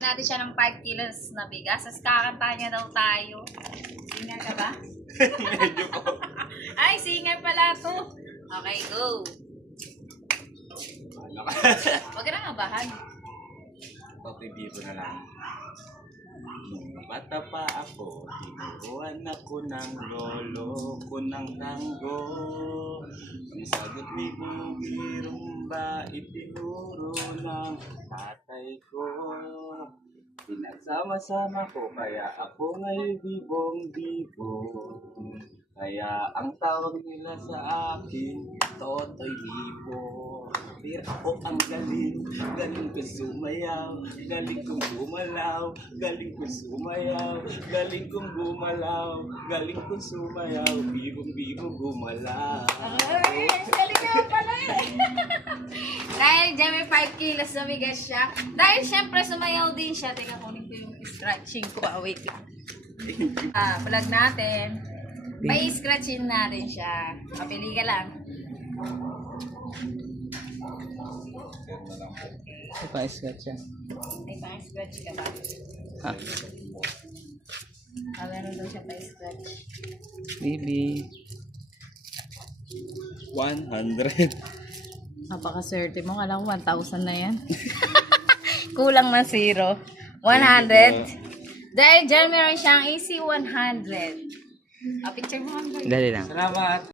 Natin siya ng 5 kilos na bigas. Tapos kakanta niya daw tayo. Singer ka ba? Medyo po. Ay, singer pala to. Okay, go. Ano ka? Huwag ka na kabahan. Papibibo na lang. Nung bata pa ako, tinuruan ako ng lolo ko ng tango. Ang sagot ni Bubirong ba itinuro ng tatay ko. Pinagsama-sama ko kaya ako ngay bibong-bibo. Kaya ang tawag nila sa akin, Totoy Bibo. Pero ako ang galing, galing ko sumayaw, galing kong gumalaw, galing kong sumayaw, galing kong gumalaw, galing kong sumayaw, bibong-bibo gumalaw. Ay, galing nga pala eh. Dahil dyan may 5 kilos na bigas siya. Dahil syempre sumayaw din siya. Tingnan kunin ko yung scratching ko. Wait lang. Vlog natin. May scratching natin siya. Mapili ka lang. May pa-scratch yan. May pa-scratch ka ba? Ha? Meron daw siya pa-scratch. Baby. 100. Napakaswerte mo. Kala ko 1,000 na yan. Kulang na 0. 100. Dahil dyan meron siyang easy 100. Picture mo ang Dali lang. Salamat.